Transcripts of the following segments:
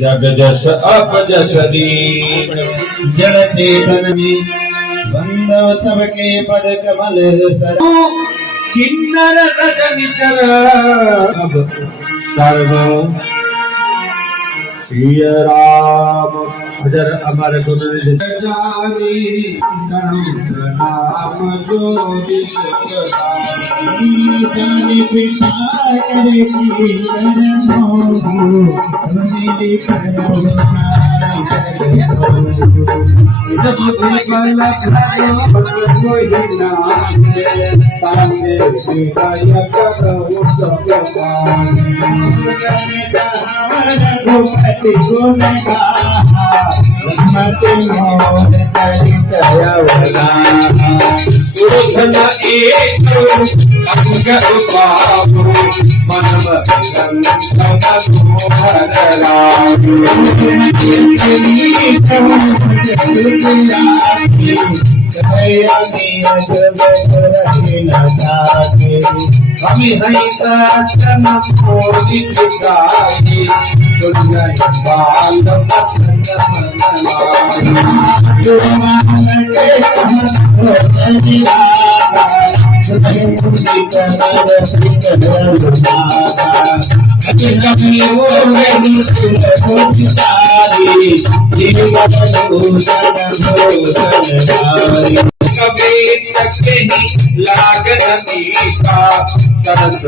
जग जस अपजस दीन। जड़ चेतन में बंधव सबके पद कमल सदा। किन्नर नटनिचर सर्व श्री राम अजर अमर गुण जानी नाम जोड़ी पिता करे रघुपति गुण सुरधन एक अंग उपाप मनम अभी हई प्रार्थन मोदित गाई सुनय बाल पतन कभी तक नहीं लागन मीठा सरस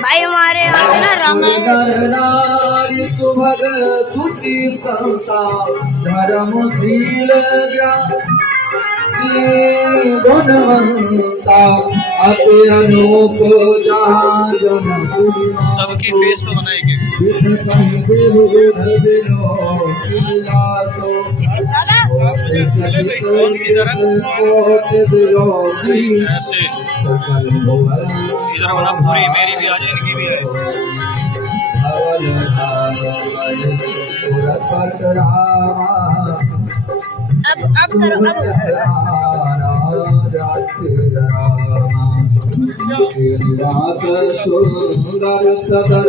भाई हमारे यहाँ पे ना रामायण सुभग सुचि संता धर्मशील गुणवंता अति अनूप सबकी फेस पे बनाएंगे। कौन सी तरह ऐसे इधर वाला पूरी मेरी भी आ जाए, इनकी भी है। अब करो सुंदर सदर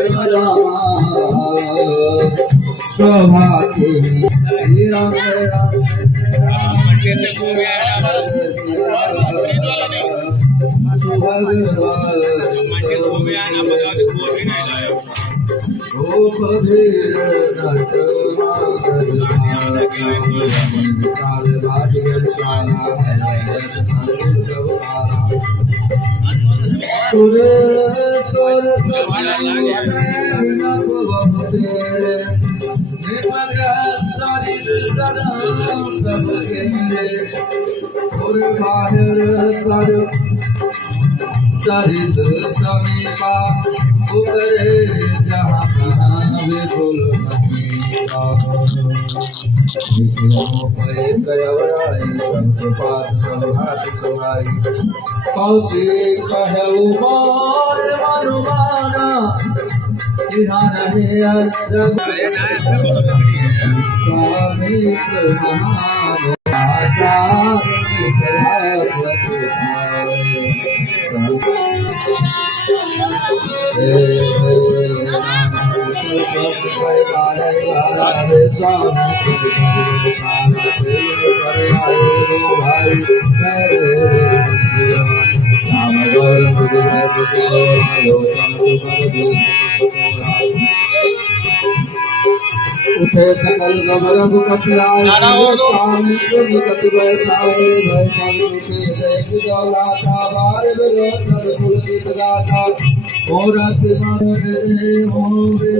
सरित समीपा उतरे जहाँ विपुल कौशी कहु मोर मनुमाना ध्यान उठे सकल गबर गुपतलाय स्वामी को निकट बैठाए भय मन उठे देख जौला का बार विरोध फुल गीत गाथा और मन दे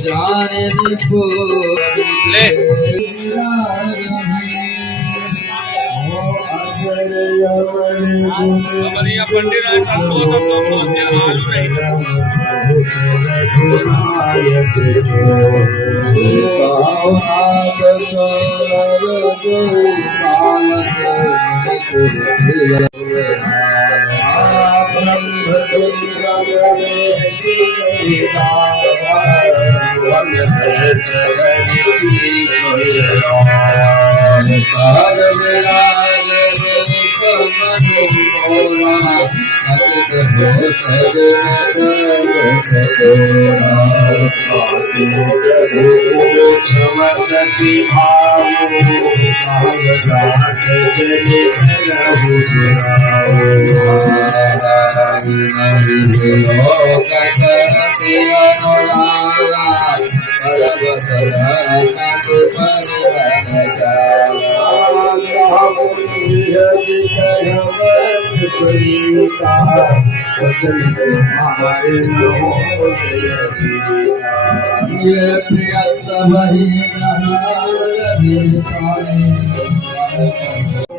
जाने देखो ले हमारे यहाँ पंडित आए कल तो आलू नहीं सती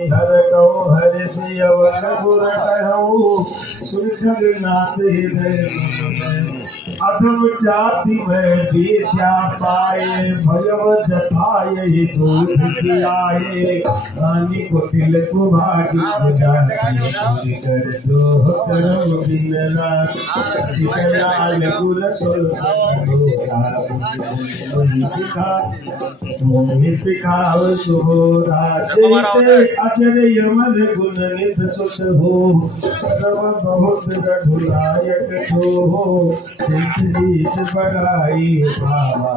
हर कहो हरि सियवर गुर कहूँ सुखनाथ हृदय अधम जाति में विद्या पाए भयव जताए दूध आए रानी को तिल को भागी कर दो करम दिन रात गुल सोल सिखाओ सुहोरा अजर यमन गुण निध सुत हो रव बहुत रघुलायक हो तीत बड़ाई बाबा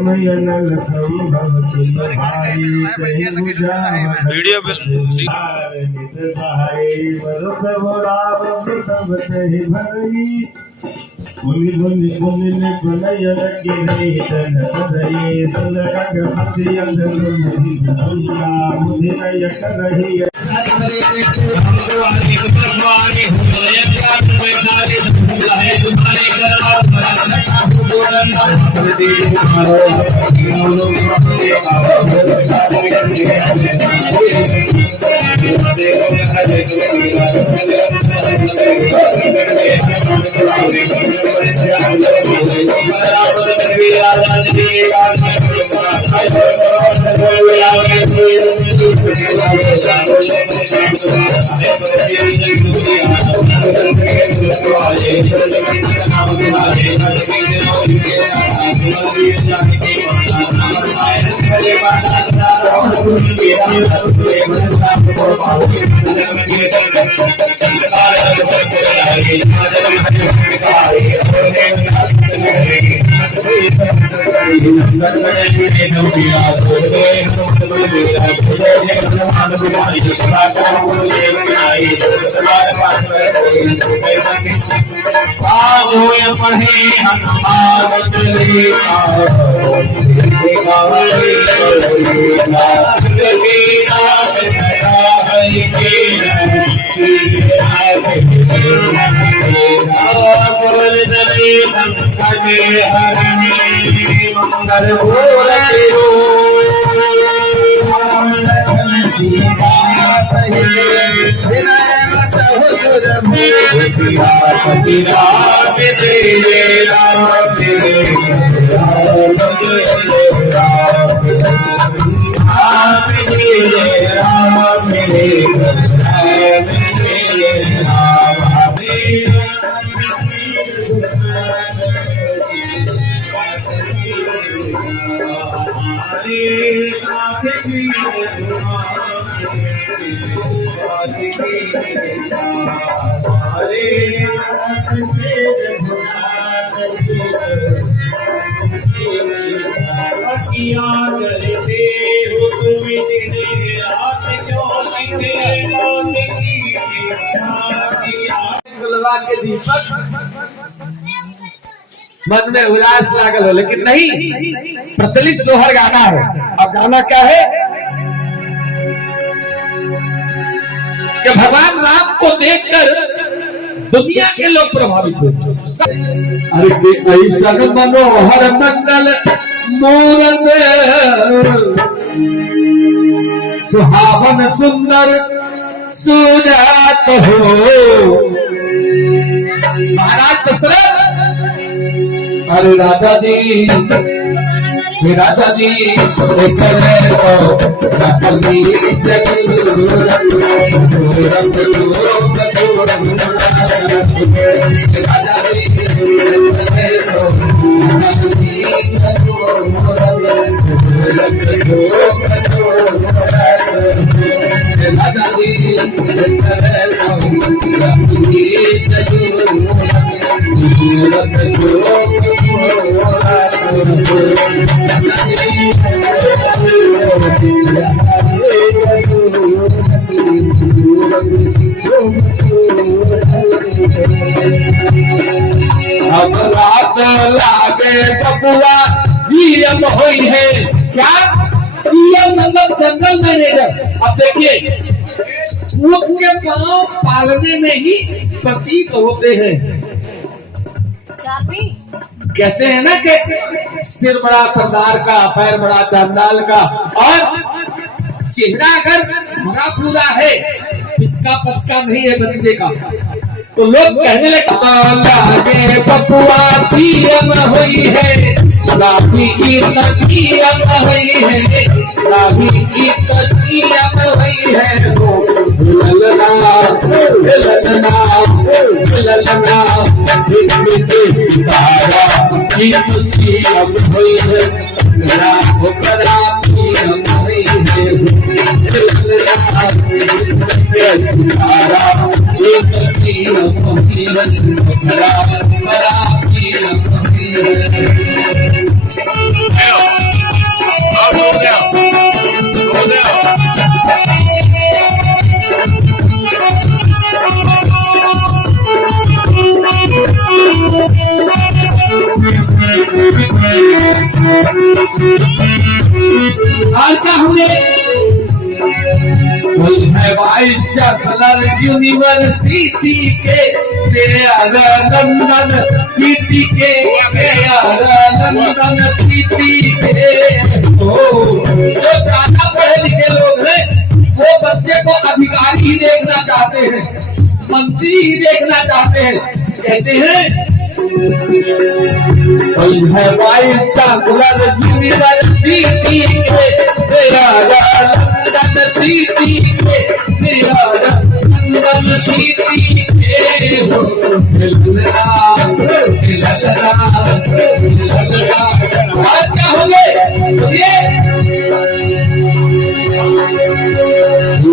नयन संभव तुम भाई वीडियो मुनि मुनि मुनि ने गुनय लगे नहीं तन करई सुन रंग मति अंग मुनि सुना मुनि नय करई हमको आदि भगवानी हो ये प्यार में डाले है तुम्हारे करवा पर बोलन प्रति तुम्हारो लोग Hare गुलवा के दीपक मन में उल्लास लागल हो, लेकिन नहीं, प्रचलित सोहर गाना है। अब गाना क्या है कि भगवान राम को देखकर दुनिया के लोग प्रभावित हुए। अरे ऐसा मनोहर मंगल मूरत सुहावन सुंदर सुजात हो। महाराज दशरथ, अरे राजा जी अब रात लागे बबुआ जीएम हुई है। क्या सीएम मतलब जनरल मैनेजर। अब देखिए, ऊँट के पांव पालने में ही प्रतीक होते हैं। कहते हैं ना कि सिर बड़ा सरदार का, पैर बड़ा चांदाल का, और चेहरा अगर भरा पूरा है, पिचका पचका नहीं है बच्चे का, तो लोग कहने लगे बबुआ सीएम हुई है, राही की सीएम हुई है, राही की सीएम हुई है। ललना ललना ललना सितारा की सीएम हुई है, राम बड़ा सीएम हुई है। सितारा एक सीएम हुई है, राम बड़ा सीएम हुई है। आज का हमने है वाइस चांसलर यूनिवर्सिटी के, लंदन सिटी के, लंदन सिटी के। जो ज्यादा पढ़े लिखे लोग हैं वो बच्चे को अधिकारी ही देखना चाहते हैं, मंत्री ही देखना चाहते हैं। कहते हैं है वाइस चांसलर यूनिवर्सिटी के, लंदन सिटी के, लंदन सिटी के। आज क्या होंगे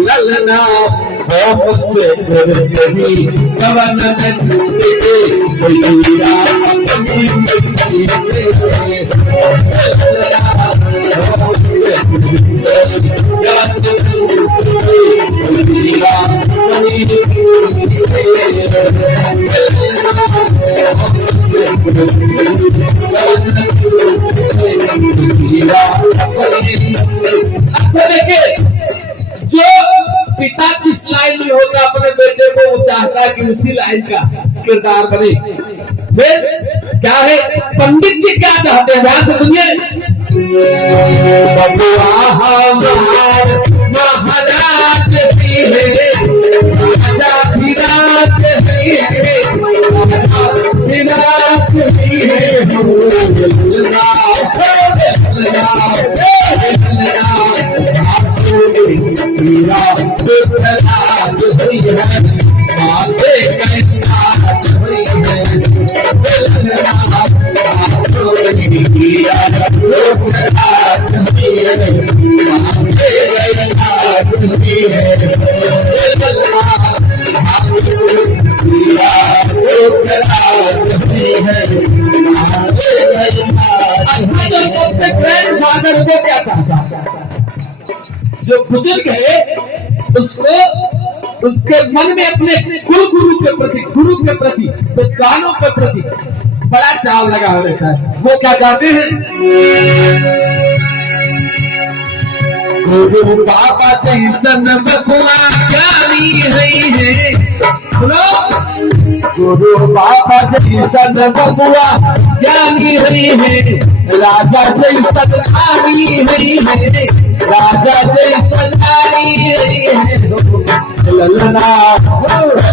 ललना मुझसे कभी गवर्नमेंट अच्छा देखिए, जो पिता जिस लाइन में होता अपने बेटे को वो चाहता है कि उसी लाइन का किरदार बने। फिर क्या है, पंडित जी क्या चाहते हैं ध्यान से सुनिए। महाराज भी है, राजा विराट भी है, विराट भी है, जो बुजुर्ग है उसको उसके मन में अपने गुरु के प्रति विद्वानों के प्रति बड़ा चाव लगा रहता है। वो क्या चाहते हैं? गुरु बाबा जैसन बबुआ ज्ञानी है, गुरु बाबा जैसन बबुआ ज्ञानी है, राजा जैसन नारी है, राजा जैसन नारी है। ललना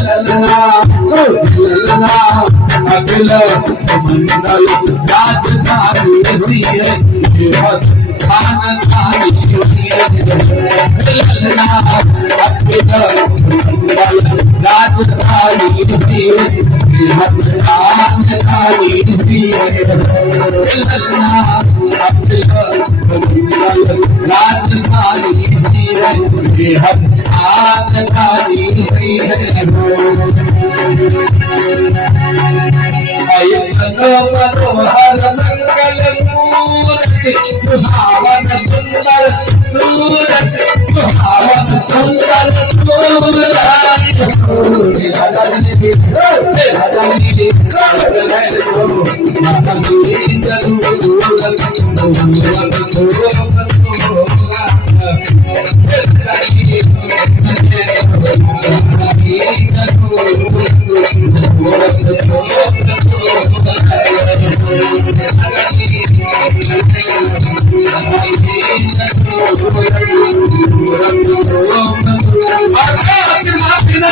ललना ललना अखिल मंडल राजधानी हुई है, आनंद हुई है। ललना अखिल मंडल राजधानी हुई है, आनंद हुई है। ललना अखिल मंडल राजधानी हुई है, आनंद हुई है। ऐसन मनोहर मंगल मूर्ति सुहावन सुंदर सूरत, सुहावन सुंदर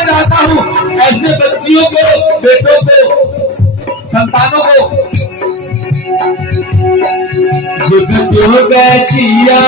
चाहता हूँ ऐसे बच्चियों को, बेटों को, संतानों को जो बैठिया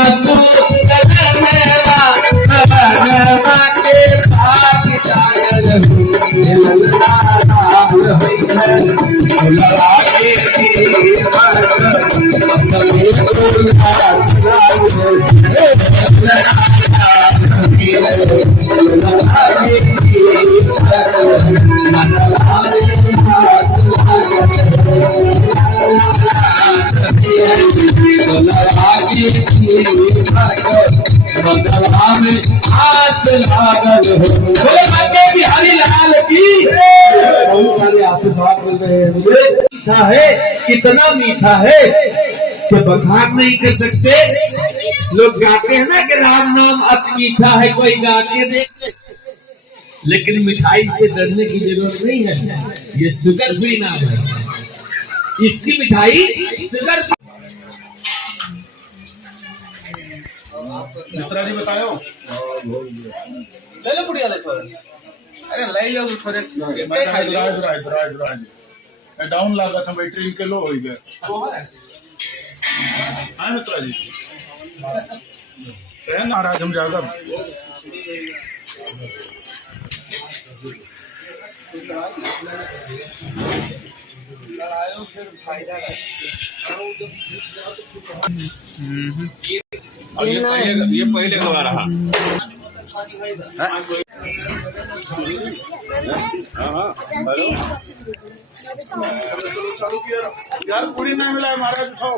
मीठा है, कितना मीठा है कि बखान नहीं कर सकते। लोग गाते हैं ना कि राम नाम अति मीठा है, कोई गाते देख, लेकिन मिठाई से डरने की जरूरत नहीं है। ये शुगर फ्री नाम है, इसकी मिठाई शुगर। मित्रा जी बताओ, ले लो बुढ़िया ले थोड़ा, अरे ले लो थोड़े डाउन लगा था बैटरी के लो हो गया। हाँ मित्रा जी है नाराज हम ज्यादा ये पहले गवा रहा। यार पूरी नहीं मिला महाराज, उठाओ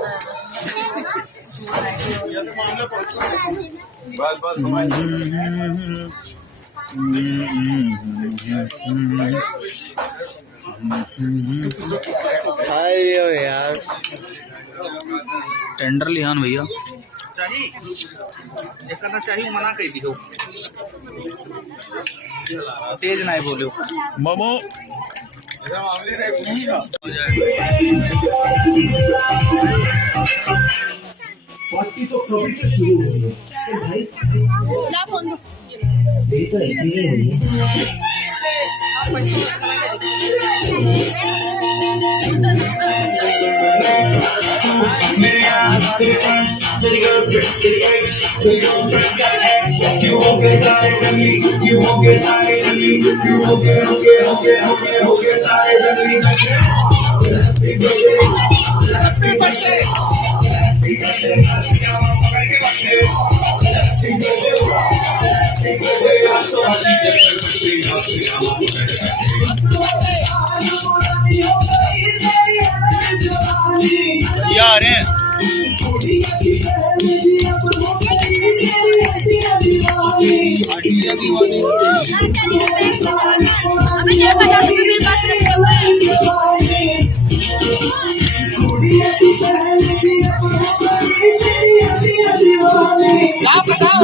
बस आयो यार टेंडर लिहान भैया चाहिए जे करना चाहिए मना कर दियो, तेज नहीं बोलो मोमो तो कभी से शुरू हुई है ला फोन दो। यार अबे तेरे 50 रुपए मेरे पास रखे हुए हैं। जाओ बताओ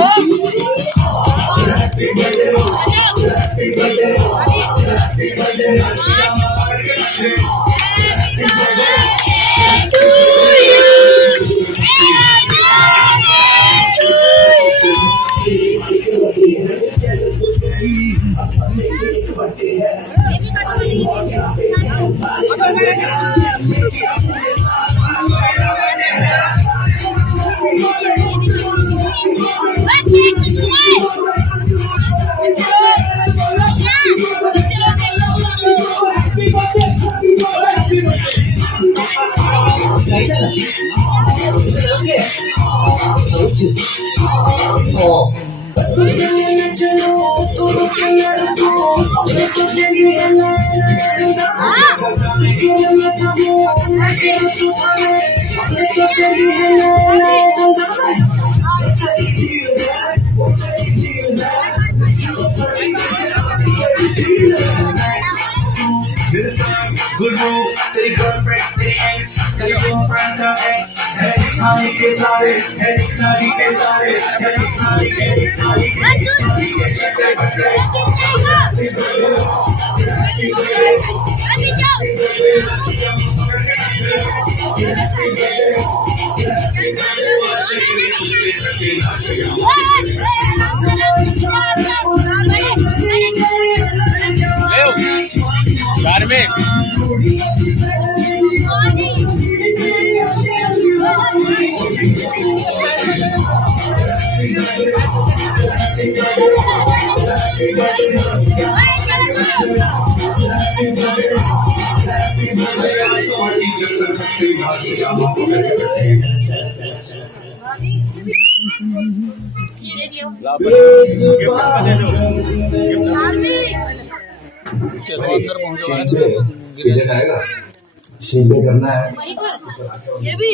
Good move, तेरी girlfriend, तेरी ex, तेरी girlfriend का ex, है खाली के सारे, है खाली के सारे, है खाली के चक्कर बक्कर। सीधे आएगा, सीधे करना है। ये भी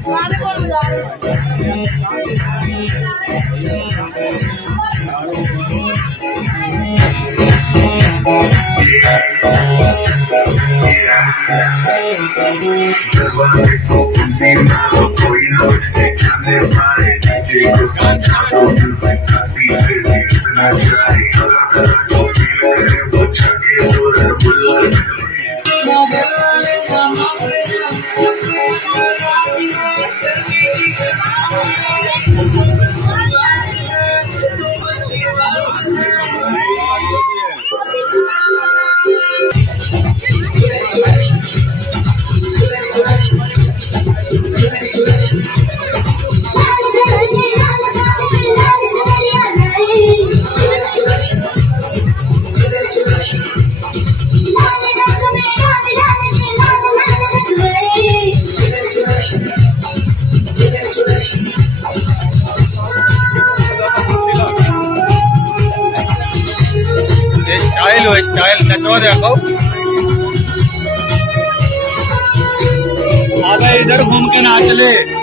गाने कौन बजा स्टाइल नचवा देखो। अबे इधर घूम के ना चले।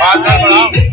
बात बढ़ाओ।